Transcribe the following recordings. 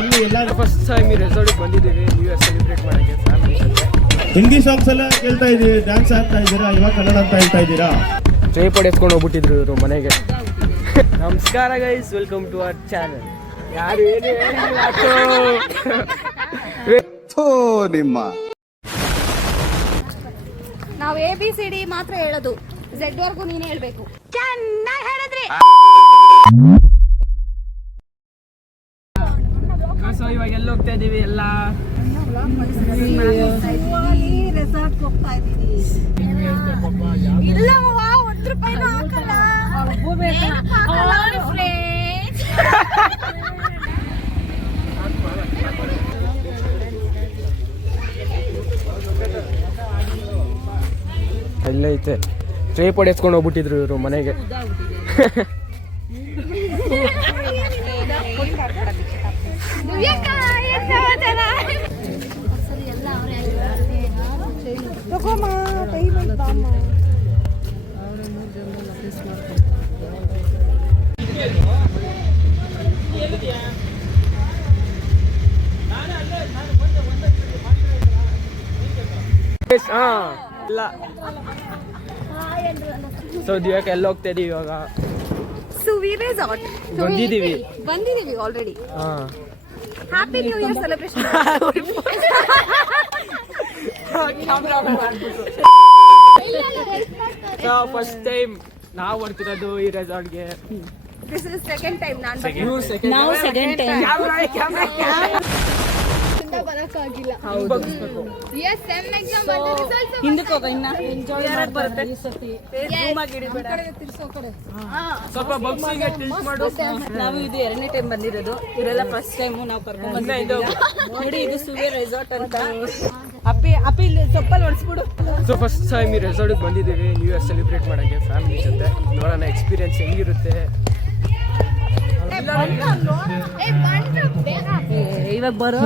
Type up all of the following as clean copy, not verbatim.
ಬನ್ನಿ ಎಲ್ಲರೂ. First time ಈ ರೆಸಾರ್ಟ್ಗೆ ಬಂದಿದ್ದೀವಿ, ನ್ಯೂ ಇಯರ್ ಸೆಲೆಬ್ರೇಟ್ ಮಾಡೋಕ್ಕೆ ಫ್ಯಾಮಿಲಿ ಜೊತೆ. ಹಿಂದಿ ಸಾಂಗ್ಸ್ ಎಲ್ಲ ಕೇಳ್ತಾ ಇದ್ದೀವಿ, ಡ್ಯಾನ್ಸ್ ಆಡ್ತಾ ಇದ್ದೀರಾ, ಇವಾಗ ಕನ್ನಡ ಅಂತ ಹೇಳ್ತಾ ಇದ್ದೀರಾ. ಟ್ರೈ ಪಡೆಸ್ಕೊಂಡು ಹೋಗ್ಬಿಟ್ಟಿದ್ರು ಇವರು ಮನೆಗೆ. ನಮಸ್ಕಾರ guys, welcome to our channel. ಯಾರು ಏನು ನಿಮ್ಮ ನಾವು ABCD ಮಾತ್ರ ಹೇಳೋದು, Z ವರ್ಗೂ ನೀನು ಹೇಳ್ಬೇಕು. ಚೆನ್ನಾಗಿ ಹೇಳಿದ್ರಿ. ಸೊ ಇವಾಗ ಎಲ್ಲಿ ಹೋಗ್ತಾ ಇದೀವಿ? ಎಲ್ಲ ರೆಸಾರ್ಟ್ ಹೋಗ್ತಾ ಇದೀವಿ. ಇಲ್ಲ ₹1 ಹಾಕಲ್ಲ. ಎಲ್ಲೈತೆ ಟ್ರೈ ಪಡೆಸ್ಕೊಂಡು ಹೋಗ್ಬಿಟ್ಟಿದ್ರು ಇವರು ಮನೆಗೆ. ಇಲ್ಲ ಸೊ ದಿವ್ಯಾಕ ಎಲ್ಲ ಹೋಗ್ತಾ ಇದೀವಿ ಇವಾಗ. ಸುವಿ ರೆಸಾರ್ಟ್ ಬಂದಿದ್ದೀವಿ already. Happy new year celebration. So first time ನಾವು ಬರ್ತಿರೋದು ಈ ರೆಸಾರ್ಟ್ಗೆ. ದಿಸ್ ಇಸ್ ಸೆಕೆಂಡ್ ಟೈಮ್ ನಾನು ಬರಕ್ಕಾಗಿಲ್ಲ. ಹಿಂದಕ್ಕೆ ಹೋಗ, ಇನ್ನ ಎಂಜಾಯ್ ಬರುತ್ತೆ. ಸ್ವಲ್ಪ ಬಗ್ಸಿಗೆ ಟಿಲ್ಟ್ ಮಾಡು. ನಾವು ಇದು 2ನೇ ಟೈಮ್ ಬಂದಿರೋದು, ಇವರೆಲ್ಲ ಫಸ್ಟ್ ಟೈಮ್ ನಾವು ಕರ್ಕೊಂಡ್ ಬಂದಿದ್ದು. ನೋಡಿ ಇದು ಸುವೆ ರೆಸಾರ್ಟ್ ಅಂತ. ಅಪ್ಪಿ ಇಲ್ಲಿ ಸೊಪ್ಪಲ್ಲಿ ಒಡಿಸ್ಬಿಡು. ಸೊ ಫಸ್ಟ್ ಟೈಮ್ ಈ ರೆಸಾರ್ಟ್ಗೆ ಬಂದಿದ್ದೀವಿ, ನ್ಯೂ ಇಯರ್ ಸೆಲೆಬ್ರೇಟ್ ಮಾಡೋಕ್ಕೆ ಫ್ಯಾಮಿಲಿ ಜೊತೆ. ನೋಡೋಣ ಎಕ್ಸ್ಪೀರಿಯನ್ಸ್ ಹೆಂಗಿರುತ್ತೆ. ಇವಾಗ ಬರೋ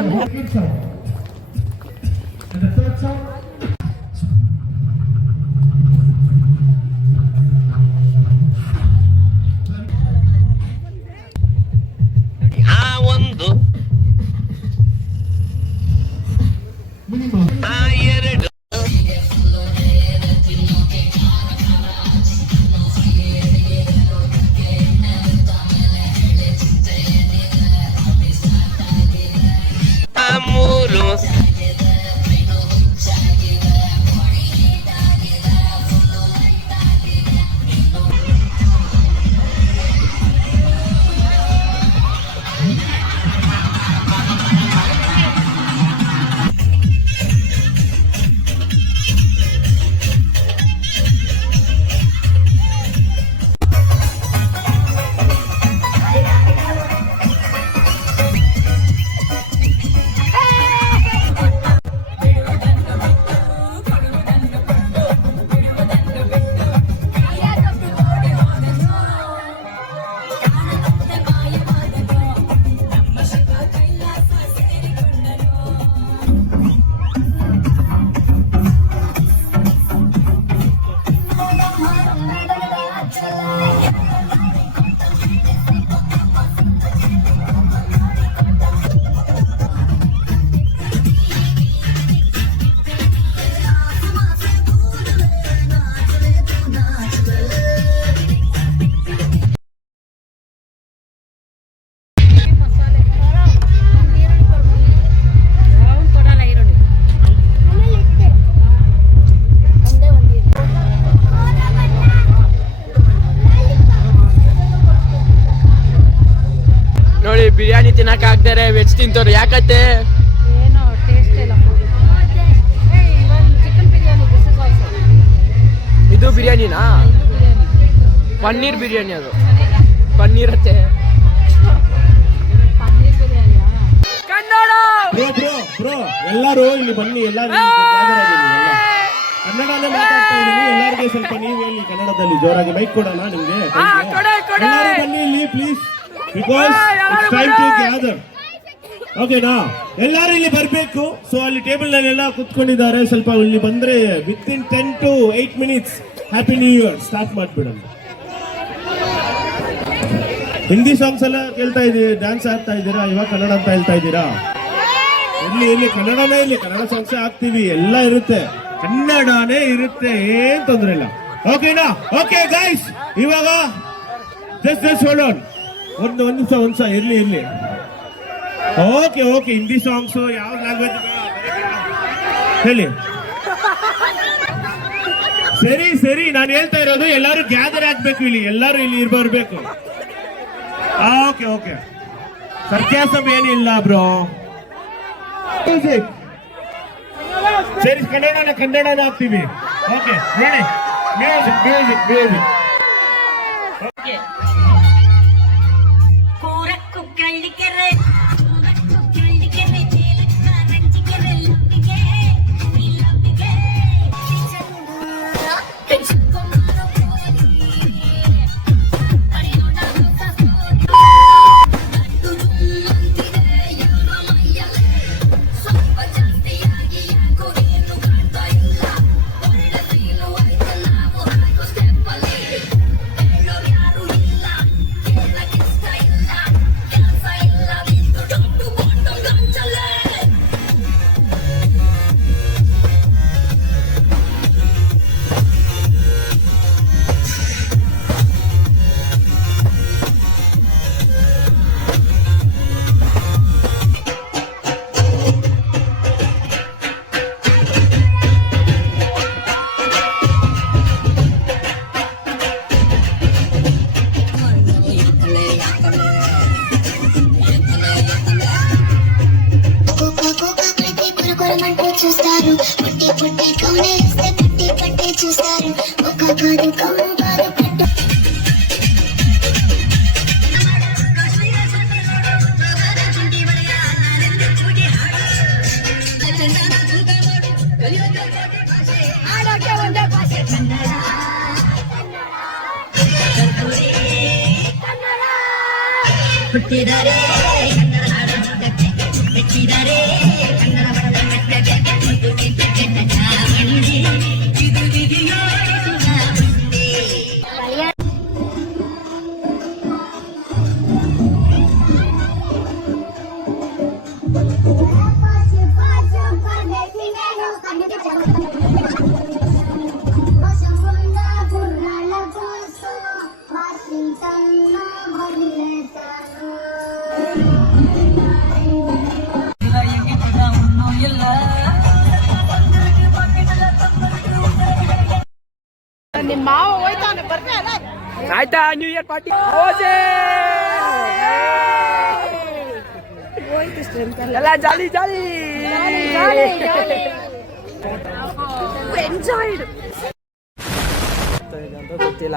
ನೋಡಿ ಬಿರಿಯಾನಿ ತಿನ್ನಕ್ ಆಗ್ತಾರೆ, ವೆಜ್ ತಿಂತವ್ರು ಯಾಕತ್ತೆ? ಏನೋ ಟೇಸ್ಟ್ ಇಲ್ಲ. ಚಿಕನ್ ಬಿರಿಯಾನಿ ಇದು ಬಿರಿಯಾನಿನಾ? ಪನ್ನೀರ್ ಬಿರಿಯಾನಿ, ಅದು ಪನ್ನೀರ್ ಅತ್ತೆ. ಕನ್ನಡ ಬ್ರೋ ಎಲ್ಲರೂ ಇಲ್ಲಿ ಬನ್ನಿ, ಎಲ್ಲರೂ ಕನ್ನಡನೇ ಮಾತಾಡ್ತಾ ಇದ್ದೀನಿ. ಎಲ್ಲರಿಗೆ ಸ್ವಲ್ಪ ನೀವು ಹೇಳಿ ಕನ್ನಡದಲ್ಲಿ ಜೋರಾಗಿ. ಮೈಕ್ ಕೊಡೋಣ ನಿಮ್ಗೆ. ಎಲ್ಲರೂ ಬನ್ನಿ ಇಲ್ಲಿ please, because it's time to gather. ಓಕೆನಾ? ಎಲ್ಲರೂ ಇಲ್ಲಿ ಬರಬೇಕು. ಸೊ ಅಲ್ಲಿ ಟೇಬಲ್ ನಲ್ಲಿ ಎಲ್ಲ ಕುತ್ಕೊಂಡಿದ್ದಾರೆ. ಸ್ವಲ್ಪ ಇಲ್ಲಿ ಬಂದ್ರೆ within 10 to 8 minutes happy new year start ಮಾಡ್ಬಿಡೋಣ. ಹಿಂದಿ ಸಾಂಗ್ಸ್ ಎಲ್ಲ ಕೇಳ್ತಾ ಇದೀವಿ, ಡ್ಯಾನ್ಸ್ ಆಡ್ತಾ ಇದ್ದೀರಾ, ಇವಾಗ ಕನ್ನಡ ಅಂತ ಹೇಳ್ತಾ ಇದ್ದೀರಾ? ಇಲ್ಲಿ ಕನ್ನಡನೇ, ಇಲ್ಲಿ ಕನ್ನಡ ಸಾಂಗ್ಸೇ ಹಾಕ್ತೀವಿ, ಎಲ್ಲ ಇರುತ್ತೆ, ಕನ್ನಡನೇ ಇರುತ್ತೆ, ಏನ್ ತೊಂದ್ರೆ ಇಲ್ಲ. ಓಕೆನಾ? ಓಕೆ ಗೈಸ್, ಇವಾಗ ಜಸ್ಟ್ ಹೋಲ್ಡ್ ಆನ್, ಒಂದು ನಿಮಿಷ ಇರ್ಲಿ. ಓಕೆ ಹಿಂದಿ ಸಾಂಗ್ಸ್ ಯಾವ ಲ್ಯಾಂಗ್ವೇಜ್ ಹೇಳಿ. ಸರಿ ನಾನು ಹೇಳ್ತಾ ಇರೋದು ಎಲ್ಲರೂ ಗ್ಯಾದರ್ ಆಗ್ಬೇಕು, ಎಲ್ಲರೂ ಇಲ್ಲಿ ಬರ್ಬೇಕು. ಓಕೆ ಸರ್ಕ್ಯಾಸಮ್ ಏನಿಲ್ಲ ಬ್ರೋ. ಸರಿ, ಕನ್ನಡನ ಹಾಕ್ತೀವಿ. ಓಕೆ ಹೇಳಿ, ಮ್ಯೂಸಿಕ್. ಕೂರಕ್ಕು ಕಳ್ಳಿಕೆರೆ చూస్తారు, పుట్టి కౌనే ఇస్తే పట్టి చూస్తారు, ఒక కాదు కౌను కాదు పట్టు. ಹುಟ್ಟಿದರೆ ಮೆಚ್ಚಿದರೆ ನಿಮ್ಮ ಮಾವ ಹೋಯ್ತಾನೆ, ಬರ್ತಾನೆ. ಆಯ್ತಾ ನ್ಯೂ ಇಯರ್ ಪಾರ್ಟಿ? ಎಲ್ಲ ಜಾಲಿ ಎಂಜಾಯ್ಡ್ ಅಂತ ಗೊತ್ತಿಲ್ಲ.